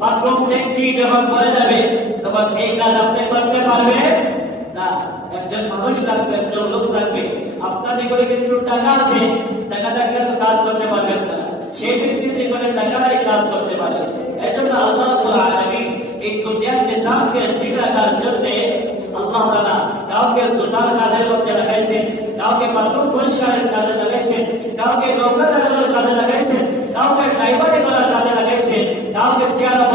Bathroom ট্যাঙ্কি যখন পরে যাবে তখন এই কাজ আপনি করতে পারবেন না একজন মানুষ লাগবে একজন লোক লাগবে আপনার নিকটে কিন্তু টাকা আছে টাকা থাকলে তো কাজ করতে পারবেন না সেই ব্যক্তির নিকটে টাকা নাই কাজ করতে পারে এজন্য আল্লাহ রাব্বুল আলামিন এই দুনিয়ার নিজামকে ঠিক রাখার জন্য আল্লাহ তাআলা কাউকে সুতার কাজের মধ্যে লাগাইছেন কাউকে বাথরুম পরিষ্কারের কাজে লাগাইছেন কাউকে নৌকা চালানোর কাজে লাগাইছেন কাউকে ড্রাইভারি করার কাজে লাগাইছেন কাউকে চেয়ারে বসাইছেন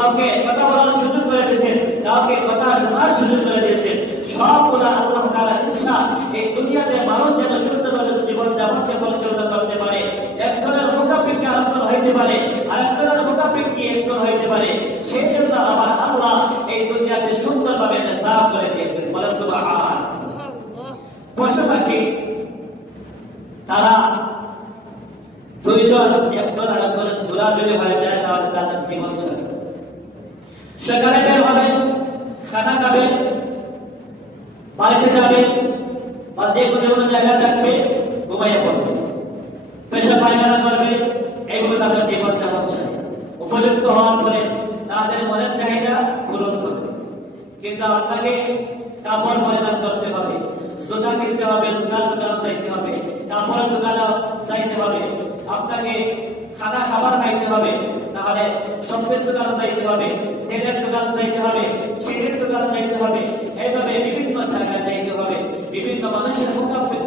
কাউকে কথা বলার সুযোগ করে দিয়েছেন কাউকে কথা শোনার সুযোগ করে দিয়েছেন। সবগুলো আল্লাহ তাআলার ইচ্ছা, এই দুনিয়াতে মানুষ যেন সুন্দরভাবে জীবন যাপনকে পরিচালনা করতে পারে। একজনের মুখাপিক্ষে আরেকজন হইতে পারে আরেকজনের মুখাপিক্ষে একজন হইতে পারে সেই জন্য আমার আল্লাহ এই দুনিয়াতে সুন্দরভাবে নিজাম করে দিয়েছেন। বলে পশু পাখি তারা দুইজন, একজন আরেকজনের জোরাজুরি হয়ে যায়, তাহলে তাদের জীবন চলে সেখানে বের হবে খানা খাবে বাড়িতে যাবে বা যে কোনো কোনো জায়গায় থাকবে, ঘুমাইয়া পড়বে। পেশা পায়খানা করবে এইগুলো তাদের জীবন যাপন চাই উপযুক্ত হওয়ার পরে তাদের মনের চাহিদা পূরণ করবে। কিন্তু আপনাকে কাপড় পরিধান করতে হবে, জুতা কিনতে হবে, জুতার দোকান চাইতে হবে, কাপড়ের দোকানে চাইতে হবে। আপনাকে খানা খাবার খাইতে হবে, তাহলে সবজির দোকান চাইতে হবে। তেলের দোকান চাইতে হবে সিঁড়ির দোকান চাইতে হবে। এইভাবে বিভিন্ন জায়গায় চাইতে হবে। বিভিন্ন মানুষের আগে